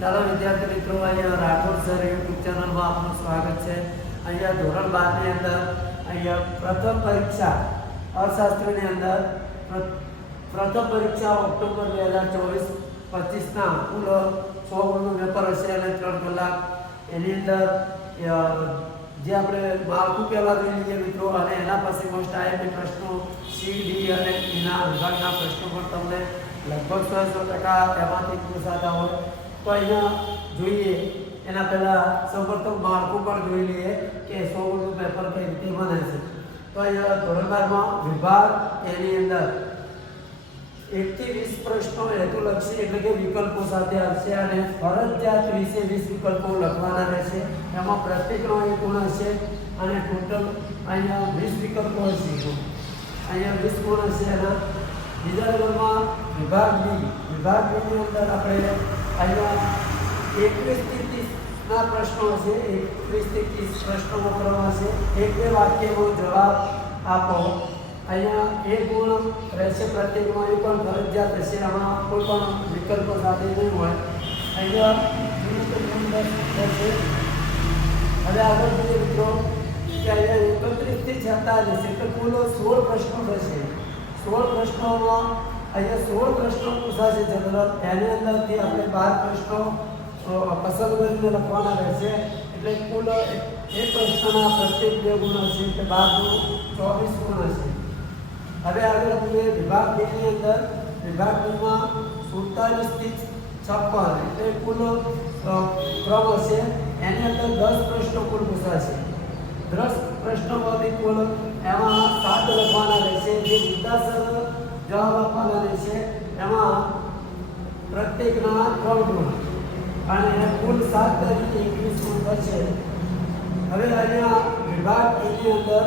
ચાલો વિદ્યાર્થી મિત્રો, અહીંયા રાઠોડ સર યુટ્યુબ ચેનલમાં આપનું સ્વાગત છે. અહીંયા ધોરણ બારની અંદર અહીંયા પ્રથમ પરીક્ષા અર્થશાસ્ત્રની અંદર પ્રથમ પરીક્ષા ઓક્ટોબર બે હજાર ચોવીસ પચીસના કુલ સો ગુણનું પેપર હશે અને ત્રણ કલાક. એની અંદર જે આપણે માળખું પહેલાં જોઈ લઈએ મિત્રો, અને એના પછી મોસ્ટ આઈએમપી પ્રશ્નો સી ડી અને એના વિભાગના પ્રશ્નો પણ તમને લગભગ સો ટકા એમાંથી પૂછાતા હોય. તો અહીંયા જોઈએ, એના પહેલાં સૌપ્રથમ માળખું પણ જોઈ લઈએ કે સો ગુણનું પેપર કઈ રીતે બને છે. તો અહીંયા ધોરણ બારમાં વિભાગ એની અંદર એકથી વીસ પ્રશ્નો હેતુલક્ષી એટલે કે વિકલ્પો સાથે આવશે અને ફરજિયાત વીસે વીસ વિકલ્પો લખવાના રહેશે. એમાં પ્રત્યેકનો એક ગુણ હશે અને ટોટલ અહીંયા વીસ વિકલ્પો હશે. અહીંયા વીસ ગુણ હશે એના. બીજા નંબરમાં વિભાગ બી. વિભાગ બીની અંદર આપણે અહીંયા એકવીસથી ત્રીસના પ્રશ્નો હશે એકવીસથી ત્રીસ પ્રશ્નો વપરાવા છે. એક બે વાક્યમાં જવાબ આપો. અહીંયા એક ગુણ રહેશે પ્રત્યેકમાં, એ પણ ફરજિયાત હશે આમાં કોઈ પણ વિકલ્પો સાથે નહીં હોય. અહીંયા હવે આગળ જોઈએ મિત્રો, કે અહીંયા એકત્રીસથી છેતાલીસ એટલે કુલ સોળ પ્રશ્નો થશે. સોળ પ્રશ્નોમાં અહીંયા સોળ પ્રશ્નો પૂછાશે જનરલ એની અંદરથી આપણે બાર પ્રશ્નો પસંદ કરીને લખવાના રહેશે. એટલે કુલ એક પ્રશ્નના પ્રત્યેક બે ગુણ હશે, એટલે ગુણ, ચોવીસ ગુણ હશે. હવે આગળ આપણે વિભાગ બેની અંદર, વિભાગ બેમાં સુડતાલીસથી છપ્પન, એટલે કુલ ક્રમ હશે. એની અંદર દસ પ્રશ્નો કુલ પૂછાશે દસ પ્રશ્નોમાંથી કુલ એમાં સાત લખવાના રહેશે. જે મુદ્દાસર જવાબ આપવાના રહેશે એમાં પ્રત્યેકના ત્રણ ગુણ. અને કુલ સાત તરીકે એકવીસ ગુણ થશે. હવે અહીંયા વિભાગ એની અંદર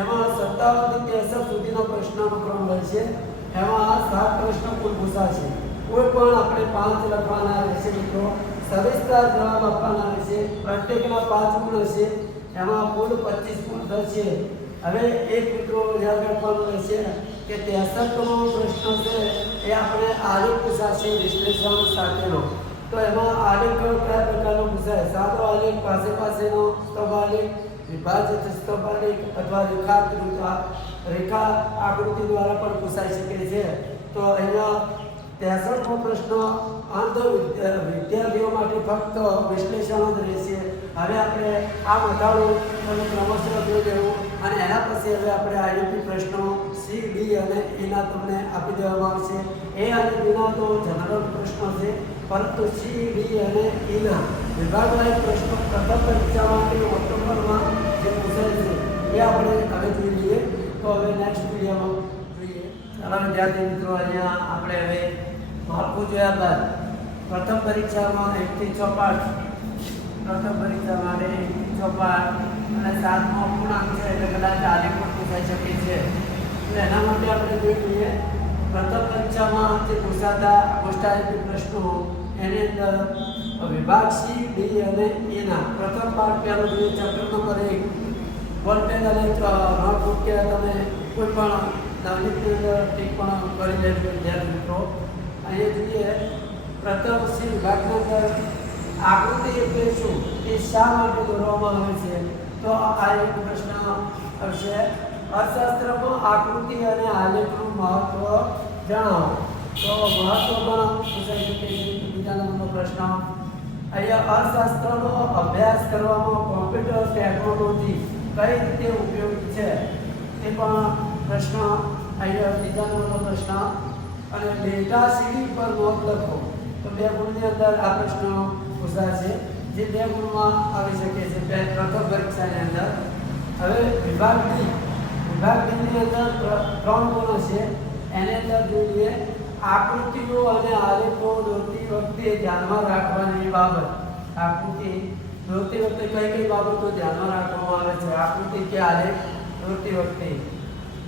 એમાં સત્તાવનથી ત્રેસઠ સુધીનો પ્રશ્નનો ક્રમ રહેશે એમાં સાત પ્રશ્ન કુલ પૂછાશે. કોઈ પણ આપણે પાંચ લખવાના રહેશે મિત્રો. સવિસ્તાર જવાબ આપવાના રહેશે. પ્રત્યેકના પાંચ ગુણ હશે. એમાં કુલ પચીસ ગુણ થશે. હવે એક મિત્રો યાદ રાખવાનું રહેશે. કે ત્રેસઠનો પ્રશ્ન છે, એ આપણે આરોગ્ય પૂછાશે વિશ્લેષણ સાથેનો. તો એમાં આરોગ્ય કયા પ્રકારનો પૂછાય? સાદો આલેખ, પાસે પાસેનો સ્તભાલેખ વિભાજિત સ્તભાલેખ અથવા રેખાકૃત રેખા આકૃતિ દ્વારા પણ પૂછાઈ શકે છે. તો અહીંયા ત્રેસઠમો પ્રશ્ન અંધ વિદ્યા- વિદ્યાર્થીઓ માટે ફક્ત વિશ્લેષણ જ રહેશે. હવે આપણે આ વધારો ક્રમશઃ જોઈ લેવું અને એના પછી હવે આપણે આઈડીપી પ્રશ્નો સી, ડી અને એના તમને આપી દેવામાં આવશે. એ અને બીના તો જનરલ પ્રશ્નો છે, પરંતુ સી ડી અને ઈના વિભાગવાઇઝ પ્રશ્નો પ્રથમ પરીક્ષા માટે ઓક્ટોબરમાં જે પૂછાય છે, એ આપણે હવે જોઈ લઈએ. તો હવે નેક્સ્ટ વિડીયોમાં જોઈએ. ચાલો વિદ્યાર્થી મિત્રો, અહીંયા આપણે હવે માળખું જોયા બાદ પ્રથમ પરીક્ષામાં એકથી ચોપાટ પ્રથમ પરીક્ષા માટે એકથી પાઠ. અને સાતમો અપૂર્ણાંક છે એટલે કદાચ આજે પણ પૂછાઈ શકે છે. એટલે એના માટે આપણે જોઈ લઈએ, પ્રથમ કક્ષામાં જે પૂછાતા મોસ્ટ પ્રશ્નો, એની અંદર વિભાગ સી, ડી અને એના પ્રથમ પાઠ પહેલો જોઈએ ચેપ્ટર નંબર એક વોલ્ટેજ અને નોટબુક કે તમે કોઈ પણ નવનીતની અંદર ટીક પણ કરી લેજો વિદ્યાર્થી મિત્રો. અહીંયા જોઈએ, પ્રથમ સી વિભાગની અંદર આકૃતિ એટલે શું? એ શા માટે દોરવામાં આવે છે? તો આ એક પ્રશ્ન હશે અર્થશાસ્ત્રમાં આકૃતિ અને આલેખનું મહત્વ જણાવો. તો મહત્વ પણ પૂછાઈ શકે છે બીજા નંબરનો પ્રશ્ન. અહીંયા અર્થશાસ્ત્રનો અભ્યાસ કરવામાં કોમ્પ્યુટર ટેકનોલોજી કઈ રીતે ઉપયોગી છે? એ પણ પ્રશ્ન. અહીંયા બીજા નંબરનો પ્રશ્ન. અને ડેટા સીડી પર નોંધ લખો. તો બે ગુણની અંદર આ પ્રશ્ન પૂછાશે. જે બે ગુણમાં આવી શકે છે પ્રથમ પરીક્ષાની અંદર. હવે વિભાગ બી, વિભાગ બીની અંદર ત્રણ ગુણો છે. એની અંદર જોઈએ આકૃતિઓ અને આલેખો દોરતી વખતે ધ્યાનમાં રાખવાની બાબત. આકૃતિ દોરતી વખતે કઈ કઈ બાબતો ધ્યાનમાં રાખવામાં આવે છે? આકૃતિ કે આલેખ દોરતી વખતે.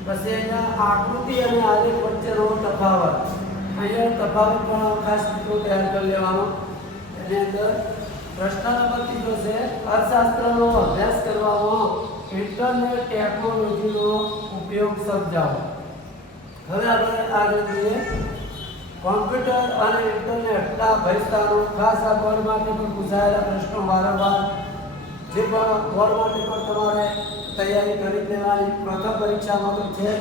પછી અહીંયા આકૃતિ અને આલેખ વચ્ચેનો તફાવત. અહીંયા તફાવત પણ ખાસ મિત્રો તૈયાર કરી લેવાનો. એની અંદર પ્રશ્ન નંબર ત્રીજો છે. અર્થશાસ્ત્રનો અભ્યાસ કરવામાં ઇન્ટરનેટ ટેકનોલોજીનો ઉપયોગ સમજાવો. હવે આપણે આગળ જઈએ. કોમ્પ્યુટર અને ઇન્ટરનેટના ભયસ્થાનો ખાસ આ બોર્ડ માટે પણ પૂછાયેલા પ્રશ્નો વારંવાર. જે પણ બોર્ડ માટે પણ તમારે તૈયારી કરી લેવાની. પ્રથમ પરીક્ષામાં તો છે.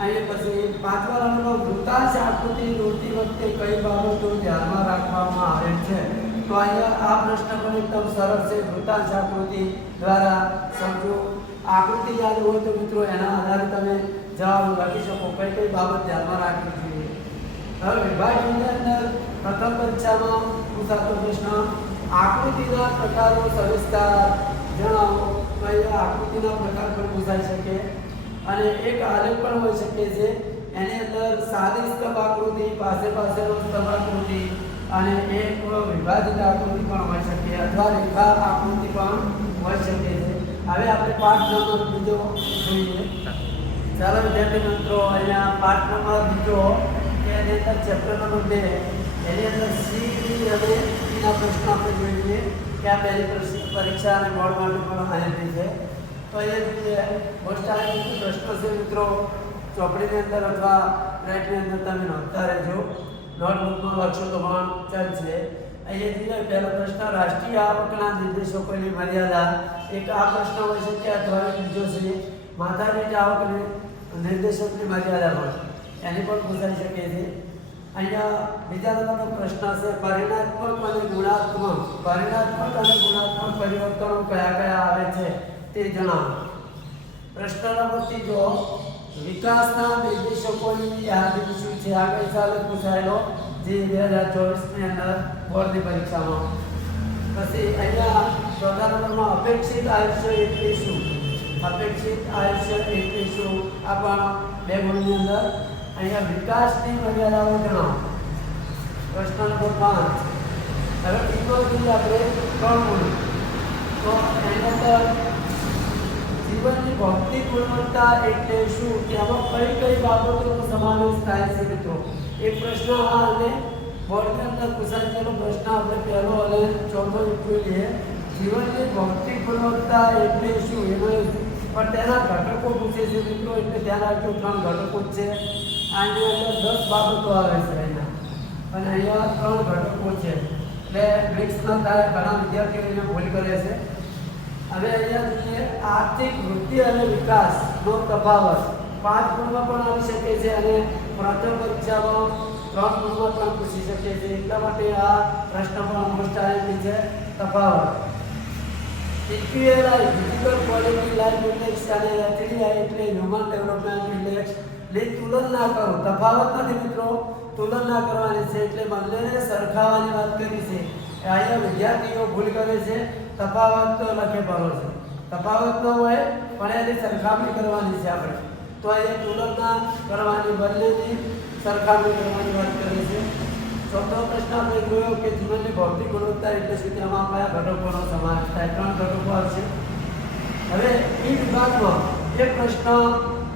અહીં પછી પાંચમા નંબરનો વૃત્તાંશ આકૃતિ દોરતી વખતે કઈ બાબતો ધ્યાનમાં રાખવામાં આવે છે? તો અહીંયા આ પ્રશ્ન પણ એકદમ સરળ છે વૃત્તાંશ આકૃતિ દ્વારા સમજો. આકૃતિ યાદ હોય તો મિત્રો, એના આધારે તમે જવાબ લખી શકો. કઈ કઈ બાબત ધ્યાનમાં રાખવી જોઈએ? હવે વિભાગની અંદર પ્રથમ પરીક્ષામાં પૂછાતો પ્રશ્ન, આકૃતિના પ્રકારો સવિસ્તાર જણાવો. તો અહીંયા આકૃતિના પ્રકાર પણ પૂછાઈ શકે. અને એક આલેખ પણ હોઈ શકે છે. એની અંદર સાદી સ્તંભ આકૃતિ પાસે પાસેનો સ્તંભ આકૃતિ અને એક વિભાજિત આકૃતિ પણ હોઈ શકે અથવા રેખા આકૃતિ પણ હોઈ શકે છે. હવે આપણે પાઠ નંબર બીજો જોઈએ. ચાલો વિદ્યાર્થી મિત્રો અહીંયા પાઠ નંબર બીજો એની અંદર ચેપ્ટર નંબર બે. એની અંદર સી બી અને ઈના પ્રશ્નો આપણે જોઈએ કે આ પહેલી પરીક્ષા અને બોર્ડ માટે પણ આવેલી છે. તો એ રીતે આવેલી પ્રશ્નો છે મિત્રો. ચોપડીની અંદર અથવા પ્લેટની અંદર તમે નોંધતા રહેજો. નોટબુકમાં લખશો તો પણ ચાલશે અહીંયા જોઈએ પહેલો પ્રશ્ન, રાષ્ટ્રીય આવકના નિર્દેશકોની મર્યાદા? એક આ પ્રશ્ન હોય છે કે અથવા બીજો છે. માથાદીઠ આવકની નિર્દેશકની મર્યાદા પણ એની પણ પૂછાઈ શકે છે. અહીંયા બીજા નંબરનો પ્રશ્ન છે, પરિણાત્મક અને ગુણાત્મક. પરિણાત્મક અને ગુણાત્મક પરિવર્તનો કયા કયા આવે છે તે જણાવો. પ્રશ્ન નંબર ત્રીજો વિકાસના નિર્દેશકોની યાદી શું છે આ ગઈ સાલે પૂછાયેલો જે બે હજાર ચોવીસની અંદર બોર્ડની પરીક્ષામાં પછી અહીંયા ચોથા નંબરમાં અપેક્ષિત આયુષ્ય એટલે શું અપેક્ષિત આયુષ્ય એટલે શું આ પણ બે ગુણની અંદર અહીંયા વિકાસની મર્યાદાઓ જણાવો પ્રશ્ન નંબર પાંચ હવે ટીમમાં જોઈએ આપણે ત્રણ ગુણ તો એની અંદર જીવનની ભૌતિક ગુણવત્તા એટલે શું? કે આમાં કઈ કઈ બાબતોનો સમાવેશ થાય છે મિત્રો? એક પ્રશ્ન આ અને બોર્ડની અંદર પૂછાઈ ગયેલો પ્રશ્ન આપણે પહેલો અને ચોથો જોઈએ જીવનની ભૌતિક ગુણવત્તા એટલે શું? એમાં પણ તેના ઘટકો પૂછે છે મિત્રો, એટલે ધ્યાન રાખજો, ત્રણ ઘટકો જ છે. આની અંદર દસ બાબતો આવે છે અહીંયા. અને અહીંયા ત્રણ ઘટકો છે. એટલે મિક્સ ન થાય ઘણા વિદ્યાર્થીઓ એને ભૂલ કરે છે. હવે અહીંયા જોઈએ આર્થિક વૃદ્ધિ અને વિકાસનો તફાવત. પાંચ ગુણમાં પણ આવી શકે છે અને પ્રથમ પરીક્ષામાં ત્રણ ગુણમાં પણ પૂછી શકે છે. એટલા માટે આ પ્રશ્ન પણ મોસ્ટ આવેલી છે, તફાવત. EQLI physical quality life index અને એચડીઆઈ એટલે હ્યુમન ડેવલપમેન્ટ ઇન્ડેક્સની તુલના કરો. તફાવત નથી મિત્રો. તુલના કરવાની છે એટલે બંનેને સરખાવાની વાત કરી છે. અહીંયા વિદ્યાર્થીઓ ભૂલ કરે છે. તફાવત તો લખે ભરો છે. તફાવત ન હોય, પણ એની સરખામણી કરવાની છે આપણે. તો એ તુલના કરવાની બંનેની સરખામણી કરવાની વાત કરી છે. ચોથો પ્રશ્ન આપણે જોયો કે જીવનની ભૌતિક ગુણવત્તા એટલે શું તેમાં કયા ઘટકોનો સમાવેશ થાય? ત્રણ ઘટકો આવશે. હવે એ વિભાગમાં એક પ્રશ્ન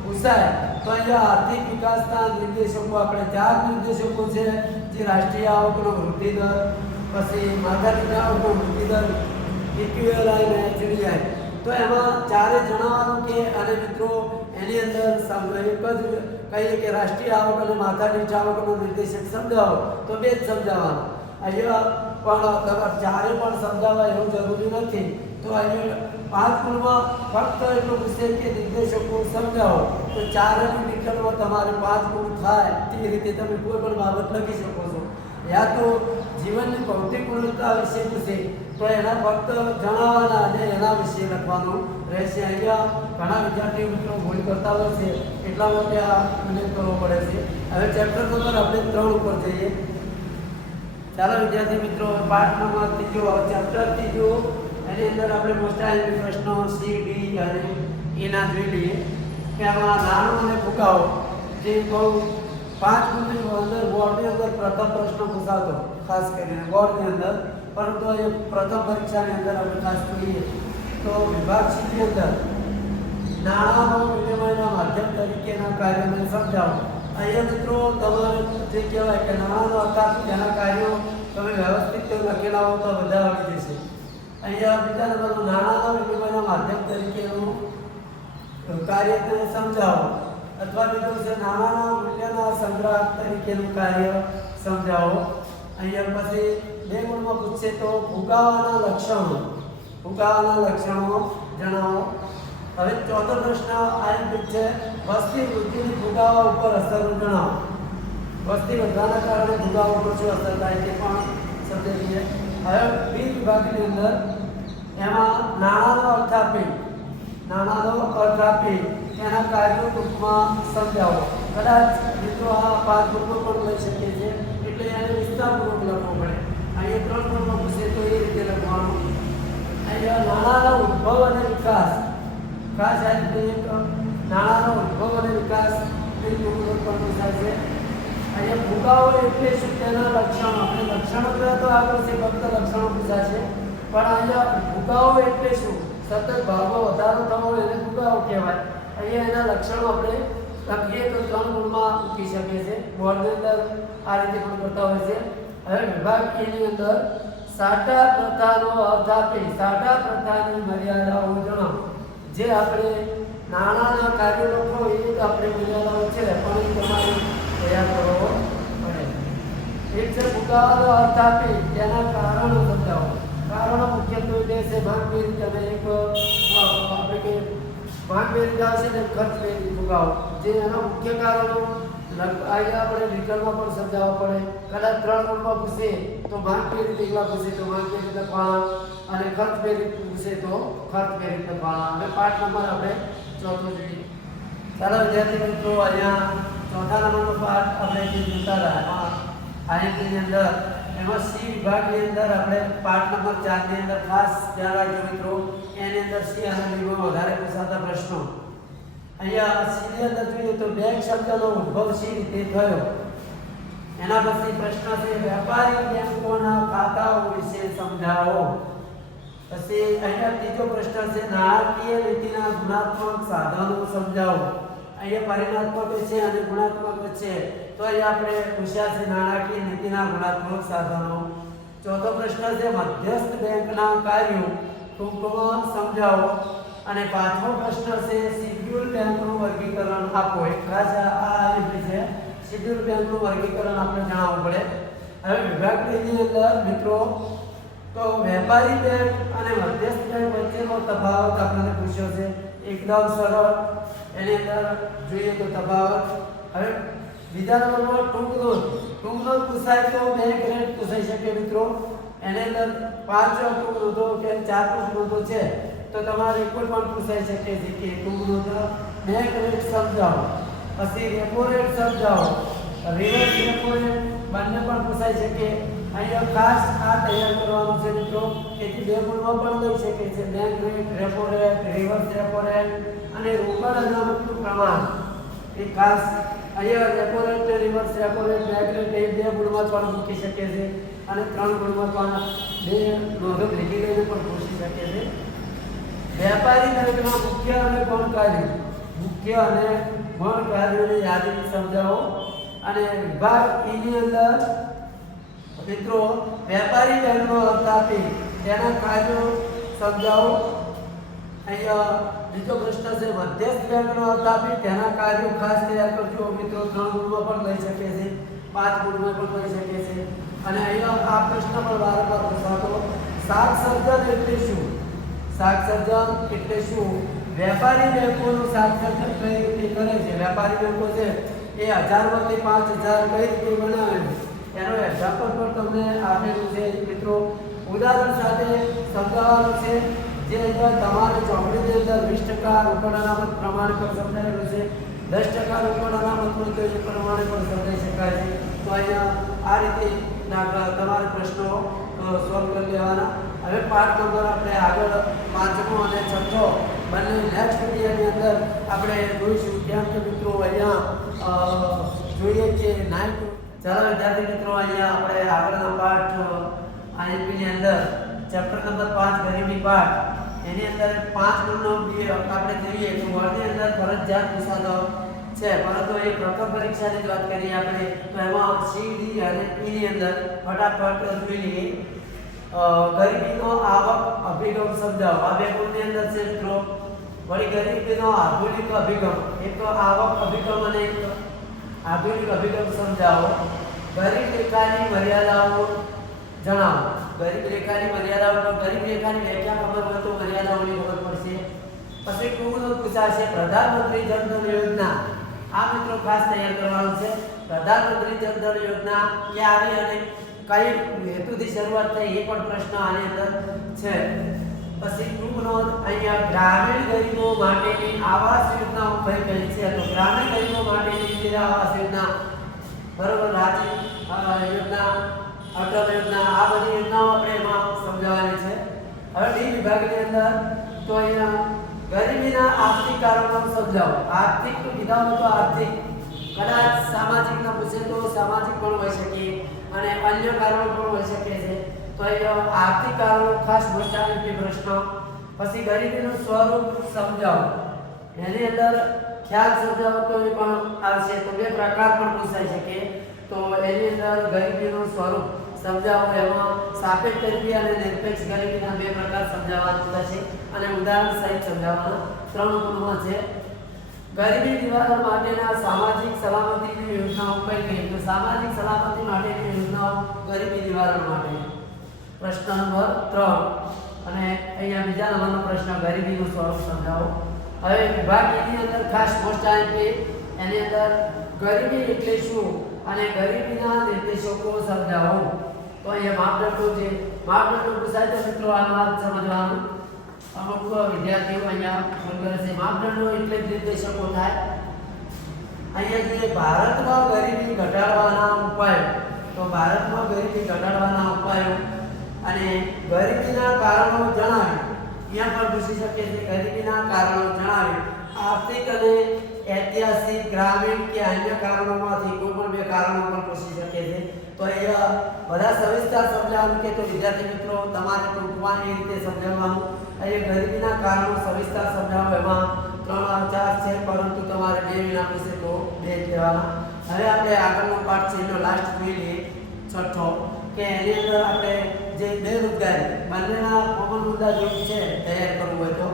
પૂછાય, તો અહીંયા આર્થિક વિકાસના નિર્દેશકો આપણે ચાર નિર્દેશકો છે. જે રાષ્ટ્રીય આવકનો વૃદ્ધિ દર પછી માથાદીઠ આવકનો વૃદ્ધિ દર ઇક્યુએલઆઈ અને એચડીઆઈ તો એમાં ચારે જણાવવાનું કે અને મિત્રો, એની અંદર એક જ કહીએ કે રાષ્ટ્રીય આવક અને માથાદીઠ આવકનો નિર્દેશક સમજાવો, તો બે જ સમજાવવાનું અહીંયા પણ ચારે પણ સમજાવવા એવું જરૂરી નથી, તો અહીંયા પાંચ ગુણમાં ફક્ત એટલું પૂછે કે નિર્દેશકો સમજાવો. તો ચાર ડિટેલમાં તમારે પાંચ ગુણ થાય, તે રીતે તમે કોઈ પણ બાબત લખી શકો છો. યા તો જીવનની ભૌતિક ગુણવત્તા વિશે પૂછે તો એના ફક્ત જણાવવાના અને એના વિશે લખવાનું રહેશે. અહીંયા ઘણા વિદ્યાર્થીઓ મિત્રો ભૂલ કરતા હોય છે, એટલા માટે આ ઉલ્લેખ કરવો પડે છે. હવે ચેપ્ટર નંબર આપણે ત્રણ ઉપર જઈએ. ચાલો વિદ્યાર્થી મિત્રો, પાઠ નંબર ત્રીજો ચેપ્ટર ત્રીજો, એની અંદર આપણે મોસ્ટ આવેલી પ્રશ્નો સી ડી અને એના જોઈ લઈએ. કે આમાં નાનો અને ફુકાઓ જે બહુ પાંચ ગુણની અંદર બોર્ડની અંદર પ્રથમ પ્રશ્ન પૂછાતો, ખાસ કરીને બોર્ડની અંદર. પરંતુ એ પ્રથમ પરીક્ષાની અંદર આપણે ખાસ જોઈએ તો વિભાગ સીની અંદર નાણાંનો વિનિમયના માધ્યમ તરીકેના કાર્યોને સમજાવો. અહીંયા મિત્રો તમારે જે કહેવાય કે નાણાંનો આકાર, તેના કાર્યો તમે વ્યવસ્થિત લખેલા હો તો બધા આવી જશે. અહીંયા બીજા નંબરનું નાણાંના વિનિમયના માધ્યમ તરીકેનું કાર્ય તમે સમજાવો. અથવા બીજું છે નાણાંના મૂલ્યના સંગ્રહ તરીકેનું કાર્ય સમજાવો. અહીંયા પછી બે ગુણમાં પૂછશે તો ફુગાવાના લક્ષણો. ફુગાવાના લક્ષણો જણાવો. હવે ચોથો પ્રશ્ન આઈએમપી છે. વસ્તી વૃદ્ધિની ફુગાવા ઉપર અસર જણાવો. વસ્તી વધવાના કારણે ફુગાવા ઉપર શું અસર થાય તે પણ સમજીએ. હવે બી વિભાગની અંદર એમાં નાણાંનો અર્થ આપી નાણાંનો અર્થ આપી એના કાર્યો ટૂંકમાં સમજાવો. કદાચ મિત્રો આ પાંચ ગુણમાં પણ લઈ શકીએ છીએ. એટલે એને વિસ્તારપૂર્વક લખવો પંપ પૂછે તો એ રીતે લખવાનું અહીંયા નાણાંનો ઉદ્ભવ અને વિકાસ. ખાસ આ રીતે નાણાંનો ઉદ્ભવ અને વિકાસ એ ગુણમાં પણ પૂછાય છે. અહીંયા ફુગાવો એટલે શું? તેના લક્ષણો. આપણે લક્ષણો તો આગળ છે ફક્ત લક્ષણો પૂછાશે પણ અહીંયા ફુગાવો એટલે શું? સતત ભાવમાં વધારો થવો એને ફુગાવો કહેવાય. અહીંયા એના લક્ષણો આપણે લખીએ તો ત્રણ ગુણમાં મૂકી શકીએ છીએ. બોર્ડની અંદર આ રીતે પણ કરતા હોય છે. હવે વિભાગ એની અંદર સાટા પ્રથાનો અર્થ સાટા પ્રથાની મર્યાદાઓ જણાવો. જે આપણે નાણાંના કાર્યો લખો એ જ આપણે મર્યાદાઓ છે, પણ તમારે તૈયાર કરવો પડે. એક છે ફુગાવાનો અર્થ તેના કારણો સમજાવો કારણો મુખ્યત્વે બે છે પેરી તમે એક આપણે કે માંગ પેરી આવશે ને ખર્ચ પેરી ફુગાવો જે એના મુખ્ય કારણો અહીંયા આપણે રિટર્નમાં પણ સમજાવવા પડે. કદાચ ત્રણ નંબર પૂછે તો માર્ક કઈ રીતે એકલા પૂછે? તો માર્ક કઈ રીતે લખવાના અને ખર્ચ પેરી પૂછે તો ખર્ચ પેરી લખવાના અને પાઠ નંબર આપણે ચોથો જોઈએ. ચાલો વિદ્યાર્થી મિત્રો, અહીંયા ચોથા નંબરનો પાઠ આપણે જે જોતા રહ્યા આઈએમપીની અંદર, એમાં સી વિભાગની અંદર આપણે પાઠ નંબર ચારની અંદર ખાસ ધ્યાન રાખજો મિત્રો. એની અંદર સી અને ડીમાં વધારે પૂછાતા પ્રશ્નો. અહીંયા સિરિયલ જોઈએ તો બેંક શબ્દનો ઉદ્ભવ શી રીતે થયો? એના પછી પ્રશ્ન છે, વેપારી બેંકોના ખાતાઓ વિશે સમજાવો. પછી અહીંયા ત્રીજો પ્રશ્ન છે, નાણાકીય નીતિના ગુણાત્મક સાધનો સમજાવો. અહીંયા પરિણાત્મક છે અને ગુણાત્મક છે. તો અહીંયા આપણે પૂછ્યા છે, નાણાકીય નીતિના ગુણાત્મક સાધનો. ચોથો પ્રશ્ન છે, મધ્યસ્થ બેંકના કાર્યો ટૂંકમાં સમજાવો. અને પાંચમો પ્રશ્ન છે શિડ્યુલ બેંકનું વર્ગીકરણ આપો. એક ખાસ આ છે. શિડ્યુલ બેંકનું વર્ગીકરણ આપણે જણાવવું પડે. હવે વિભાગની અંદર મિત્રો, તો વેપારી બેંક અને મધ્યસ્થ બેંક વચ્ચેનો તફાવત આપણને પૂછ્યો છે. એકદમ સરળ. એની અંદર જોઈએ તો તફાવત. હવે બીજા નંબરમાં ટૂંક નોંધ ટૂંક નોંધ પૂછાય તો બે ગ્રેડ પૂછાઈ શકે મિત્રો. એની અંદર પાંચ ટૂંક નોંધો કે ચાર ટૂંક નોંધો છે. તો તમારે કોઈ પણ પૂછાઈ શકે છે કે ટૂંકનો નોંધ બેંક રેટ સમજાવો. પછી રેપો રેટ સમજાવો. રિવર્સ રેપો રેટ બંને પણ પૂછાઈ શકે. અહીંયા ખાસ આ તૈયાર કરવાનું છે મિત્રો તેથી બે ગુણમાં પણ લઈ શકે છે bank rate repo rate reverse repo rate અને રોકડ અનામતનું પ્રમાણ. એ ખાસ અહીંયા repo rate reverse repo rate bank rate એ બે ગુણમાં પણ મૂકી શકે છે અને ત્રણ ગુણમાં પણ બે નોંધો ભેગી લઈને પણ પૂછી શકે છે. વેપારી નગરમાં મુખ્ય અને ગૌણ કાર્યો. મુખ્ય અને ગૌણ કાર્યોની યાદી સમજાવો. અને વિભાગ ઈની અંદર મિત્રો વેપારી બેંકનો અર્થ આપે તેના કાર્યો સમજાવો. અહીંયા બીજો પ્રશ્ન છે, મધ્યસ્થ બેંકનો અર્થ આપી તેના કાર્યો ખાસ તૈયાર કરજો. મિત્રો, ત્રણ ગુણમાં પણ લઈ શકે છે. પાંચ ગુણમાં પણ લઈ શકે છે. અને અહીંયા આ પ્રશ્ન પણ વારંવાર પૂછાતો. સાત સર્જન એટલે શું? શાક સર્જન એટલે શું? વેપારી બેંકોનું સાક્ષરજન કઈ રીતે કરે છે? વેપારી બેંકો છે એ હજારમાંથી પાંચ હજાર કઈ રીતે બનાવે એનો એક્ઝામ્પલ પણ તમને આપેલું છે. મિત્રો, ઉદાહરણ સાથે સમજાવવાનું છે. જે અંદર તમારે ચોપડીની અંદર વીસ ટકા રોકડ અનામત પ્રમાણે પણ સમજાવેલું છે. દસ ટકા રોકડ અનામત હોય તો એ પ્રમાણે પણ સમજાઈ શકાય છે. તો અહીંયા આ રીતે તમારે પ્રશ્નો સોલ્વ કરી લેવાના. હવે પાઠ નંબર આપણે આગળ પાંચમો અને છઠ્ઠો બંને નેક્સ્ટ વિડીયોની અંદર આપણે જોઈશું. કેમ મિત્રો અહીંયા જોઈએ કે નાઇન ચાલો વિદ્યાર્થી મિત્રો, અહીંયા આપણે આગળના પાઠ આઈપીની અંદર ચેપ્ટર નંબર પાંચ ગરીબી પાઠ. એની અંદર પાંચ ગુણનો આપણે જોઈએ તો વર્ગની અંદર ફરજિયાત પૂછાતો છે. પરંતુ એ પ્રથમ પરીક્ષાની વાત કરીએ આપણે, તો એમાં સી ડી અને ઈની અંદર ફટાફટ જોઈ લઈએ. ગરીબીનો આવક અભિગમ સમજાવો. આ બે ગુણની અંદર છે મિત્રો. વળી ગરીબીનો આધુનિક અભિગમ. એક તો આવક અભિગમ અને એક આધુનિક અભિગમ સમજાવો. ગરીબ રેખાની મર્યાદાઓ જણાવો. ગરીબ રેખાની મર્યાદાઓ ગરીબ રેખાની વ્યાખ્યા ખબર હોય તો મર્યાદાઓની ખબર પડશે પછી ટૂંકનો પૂછાશે પ્રધાનમંત્રી જનધન યોજના. આ મિત્રો ખાસ તૈયાર કરવાનું છે. પ્રધાનમંત્રી જનધન યોજના ક્યાં આવી અને કઈ હેતુથી શરૂઆત થઈ એ પણ પ્રશ્ન આની અંદર છે. પછી ટૂંકનો અહીંયા ગ્રામીણ ગરીબો માટેની આવાસ યોજના ઊભી કરી છે. તો ગ્રામીણ ગરીબો માટેની ઇન્દિરા આવાસ યોજના, બરોબર, રાજી યોજના, અટલ યોજના, આ બધી યોજનાઓ આપણે એમાં સમજાવવાની છે. હવે ડી વિભાગની અંદર તો અહીંયા ગરીબીના આર્થિક કારણો સમજાવો. આર્થિક તો કીધા તો આર્થિક. કદાચ સામાજિકના પૂછે તો સામાજિક પણ હોઈ શકે. અને અન્ય કારણો પણ હોઈ શકે છે. તો આર્થિક કારણો ખાસ મોટા નથી પ્રશ્ન. પછી ગરીબીનું સ્વરૂપ સમજાવો. એની અંદર ખ્યાલ સમજાવો તો એ પણ આવશે. તો બે પ્રકાર પણ પૂછાઈ શકે. તો એની અંદર ગરીબીનું સ્વરૂપ સમજાવો એમાં સાપેક્ષ ગરીબી અને નિરપેક્ષ ગરીબીના બે પ્રકાર સમજાવવાના છે. અને ઉદાહરણ સહિત સમજાવવાના ત્રણ ગુણમાં છે. ગરીબી નિવારણ માટેના સામાજિક સલામતીની યોજનાઓ કઈ કઈ તો સામાજિક સલામતી માટેની યોજનાઓ ગરીબી નિવારણ માટે. પ્રશ્ન નંબર ત્રણ, અને અહીંયા બીજા નંબરનો પ્રશ્ન, ગરીબીનું સ્વરૂપ સમજાવો. હવે વિભાગની અંદર ખાસ મોસ્ટ કે એની અંદર ગરીબી એટલે શું? અને ગરીબીના નિર્દેશકો સમજાવો. તો અહીંયા માપદંડો છે. માપદંડો પૂછાય તો મિત્રો આ વાત સમજવાનું. અમુક વિદ્યાર્થીઓ અહીંયા ફોન કરે છે, માપદંડો એટલે જ નિર્દેશકો થાય. અહીંયા જે ભારતમાં ગરીબી ઘટાડવાના ઉપાયો, તો ભારતમાં ગરીબી ઘટાડવાના ઉપાયો અને ગરીબીના કારણો જણાવે, અહીંયા પણ પૂછી શકે છે ગરીબીના કારણો જણાવે. આર્થિક અને ઐતિહાસિક, ગ્રામીણ કે અન્ય કારણોમાંથી કોઈ પણ બે કારણો પણ પૂછી શકે છે તો અહીંયા બધા સવિસ્તાર સમજાવવાનું કે તો વિદ્યાર્થી મિત્રો, તમારે ટૂંકમાં એ રીતે સમજાવવાનું. અહીંયા ગરીબીના કારણો સવિસ્તાર સમજાવો. એમાં ત્રણ આ ચાર છે, પરંતુ તમારે બે વિના પૂછે તો બે કહેવાના હવે આપણે આગળનો પાઠ છે, એનો લાસ્ટ જોઈ છઠ્ઠો, કે એની અંદર આપણે જે બેરોજગારી, બંનેના કોમન મુદ્દા જોઈ છે, તૈયાર કરવું હોય તો.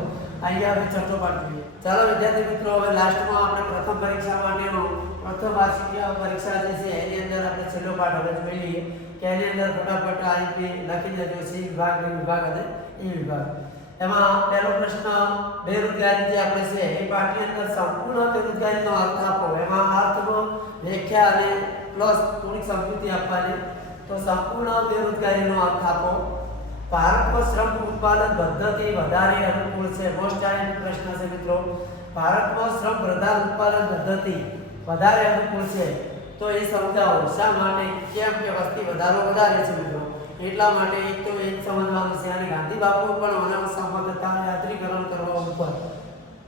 અહીંયા હવે છઠ્ઠો પાઠ જોઈએ. ચાલો, વિદ્યાર્થી મિત્રો, હવે લાસ્ટમાં આપણે પ્રથમ પરીક્ષા માટેનો પ્રથમ વાર્ષિક પરીક્ષા જે છે, એની અંદર આપણે છેલ્લો પાઠ હવે જોઈ લઈએ. કે એની અંદર ફટાફટ આઈપી લખી દેજો. સી વિભાગ, બી વિભાગ અને એ વિભાગ. એમાં પહેલો પ્રશ્ન, બેરોજગારી જે આપણે છે, એ પાઠની અંદર સંપૂર્ણ બેરોજગારીનો અર્થ આપો. એમાં અર્થમાં વ્યાખ્યા અને પ્લસ થોડીક સમજૂતી આપવાની. તો સંપૂર્ણ બેરોજગારીનો અર્થ આપો. ભારતમાં શ્રમ ઉત્પાદન પદ્ધતિ વધારે અનુકૂળ છે. મોસ્ટ આઈએમ પ્રશ્ન છે મિત્રો. ભારતમાં શ્રમ પ્રધાન ઉત્પાદન પદ્ધતિ વધારે અનુકૂળ છે. તો એ સમજાવો. શા માટે? કેમ કે વસ્તી વધારો વધારે છે મિત્રો? એટલા માટે એક તો એક સમજવાનું છે. અને ગાંધી બાપુ પણ આનામાં સહમત યાત્રીકરણ કરવા ઉપર.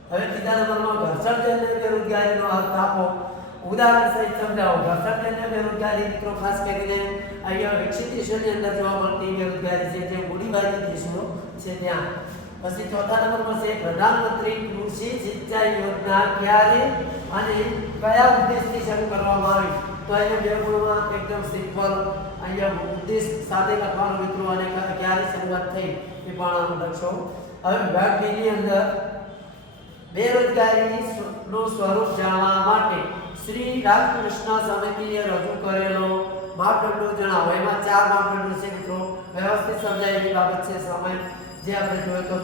હવે ત્રીજા નંબરમાં ઘર્ષણજન્ય બેરોજગારીનો અર્થ આપો. ઉદાહરણ સહિત સમજાવો. ઘર્ષણજન્ય બેરોજગારી મિત્રો, ખાસ કરીને અહીંયા વિકસિત દેશોની અંદર જોવા મળતી બેરોજગારી છે, જે મૂડીવાદી દેશો છે ત્યાં. પછી ચોથા નંબરમાં છે, પ્રધાનમંત્રી કૃષિ સિંચાઈ યોજના ક્યારે અને કયા ઉદ્દેશથી શરૂ કરવામાં આવી? તો અહીંયા બે ગુણમાં એકદમ સિમ્પલ અહીંયા ઉદ્દેશ સાથે લખવાનો મિત્રો અને ક્યારે શરૂઆત થઈ એ પણ લખશો. હવે વિભાગ બી ની અંદર બેરોજગારી નું સ્વરૂપ જાણવા માટે શ્રી રામકૃષ્ણ સમિતિએ રજૂ કરેલો માપદંડો જણાવો. એમાં ચાર માપદંડો છે મિત્રો. વ્યવસ્થિત સમજાય એવી બાબત છે સમય જે આપણે જોયો તો.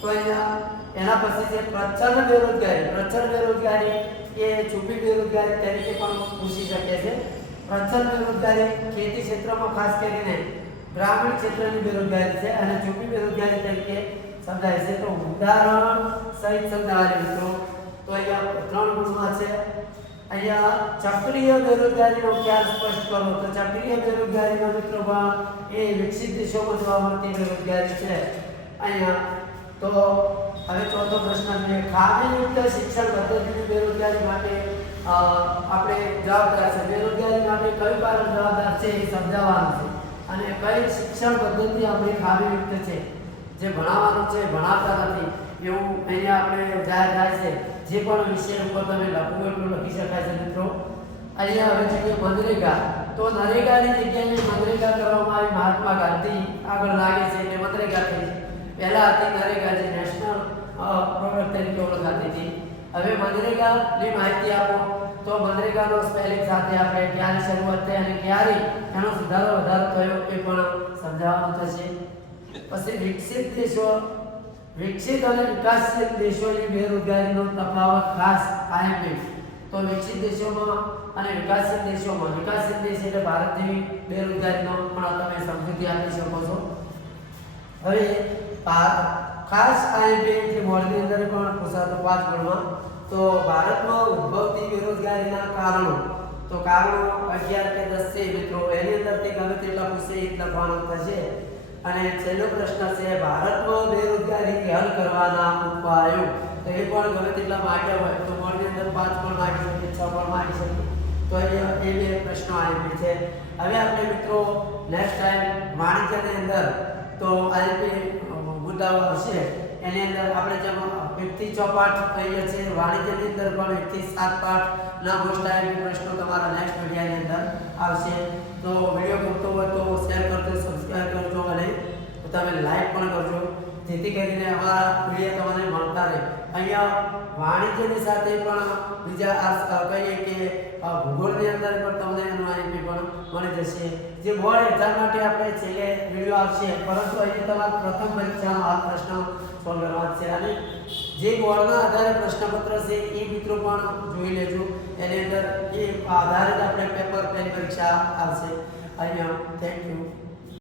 તો અહીંયા એના પછી છે પ્રચંડ બેરોજગારી. પ્રચંડ બેરોજગારી એ છુપી બેરોજગારી તરીકે પણ પૂછી શકે છે. પ્રચંડ બેરોજગારી ખેતી ક્ષેત્રમાં ખાસ કરીને ગ્રામીણ ક્ષેત્રની બેરોજગારી છે અને છુપી બેરોજગારી તરીકે સમજાય છે. તો ઉદાહરણ સહિત સમજાવે મિત્રો. તો અહીંયા ત્રણ ગુણમાં છે. અહીંયા ચક્રીય બેરોજગારીનો ખ્યાલ સ્પષ્ટ કરો. તો ચક્રીય બેરોજગારીનો મિત્રો એ વિકસિત દેશોમાં જોવા મળતી બેરોજગારી છે. અહીંયા તો હવે ચોથો પ્રશ્ન છે. ખામીયુક્ત શિક્ષણ પદ્ધતિની બેરોજગારી માટે આપણે જવાબદાર છે. બેરોજગારી માટે કયું કારણ જવાબદાર છે એ સમજાવવાનું છે. અને કઈ શિક્ષણ પદ્ધતિ આપણી ખામીયુક્ત છે, જે ભણાવવાનું છે ભણાવતા નથી. એવું અહીંયા આપણે જાહેર થાય છે. જે પણ વિષય ઉપર તમે લખવું એટલું લખી શકાય છે મિત્રો. અહીંયા હવે કે મનરેગા. તો નરેગાની જગ્યાએ મનરેગા કરવામાં આવી મહાત્મા ગાંધી આગળ લાગે છે એટલે મનરેગા થઈ પહેલા હતી નરેગા જે નેશનલ પ્રોડક્ટ તરીકે ઓળખાતી હતી. હવે મનરેગાની માહિતી આપો. તો મનરેગાનો સ્પેલિંગ સાથે આપણે ક્યારે શરૂઆત થઈ અને ક્યારે એનો સુધારો વધારો થયો એ પણ સમજાવવાનું થશે. પછી વિકસિત દેશો, વિકસિત અને વિકાસશીલ દેશોની બેરોજગારીનો તફાવત ખાસ કાયમી તો વિકસિત દેશોમાં અને વિકાસશીલ દેશોમાં, વિકાસશીલ દેશ એટલે ભારત જેવી બેરોજગારીનો પણ તમે સમજૂતી આપી શકો છો. હવે ખાસ આઈએમપી જે મોડની અંદર પણ પૂછાતો પાંચ ગણમાં તો ભારતમાં ઉદ્ભવતી બેરોજગારીના કારણો. તો કારણો અગિયાર કે દસ છે. મિત્રો, એની અંદરથી ગમે તેટલા પૂછે એ જ લખવાનું થશે. અને છેલ્લો પ્રશ્ન છે, ભારતમાં બેરોજગારી હલ કરવાના ઉપાયો. તો એ પણ ગમે તેટલા માગ્યા હોય તો મોડની અંદર પાંચ પણ માગી શકે છ પણ માગી શકે તો અહીંયા એ બે પ્રશ્નો આઈએમપી છે. હવે આપણે મિત્રો નેક્સ્ટ ટાઈમ વાણિજ્યની અંદર તો આઈએમપી મુદ્દાઓ હશે. એની અંદર આપણે જેમ એકથી છ પાઠ કહીએ છીએ, વાણિજ્યની અંદર પણ એકથી સાત પાઠના મોસ્ટ આઈએમપી પ્રશ્નો તમારા નેક્સ્ટ વિડીયાની અંદર આવશે. તો વીડિયો ગમતો હોય તો શેર કરજો સબસ્ક્રાઇબ કરજો અને તમે લાઈક પણ કરજો. જેથી કરીને અમારા વીડિયો તમને મળતા રહે. અહીંયા વાણિજ્યની સાથે પણ બીજા આ, કહીએ કે ભૂગોળની અંદર પણ તમને એનું આઈપી પણ મળી જશે. જે બોર્ડ એક્ઝામ માટે આપણે છેલ્લે વીડિયો આવશે. પરંતુ અહીંયા તમારા પ્રથમ પરીક્ષામાં આ પ્રશ્ન સોલ્વ કરવા છે. અને જે બોર્ડના આધારે પ્રશ્નપત્ર છે, એ મિત્રો પણ જોઈ લેજો. એની અંદર એ આધારે આપણે પેપર પેન પરીક્ષા આવશે. અહીંયા થેન્ક યુ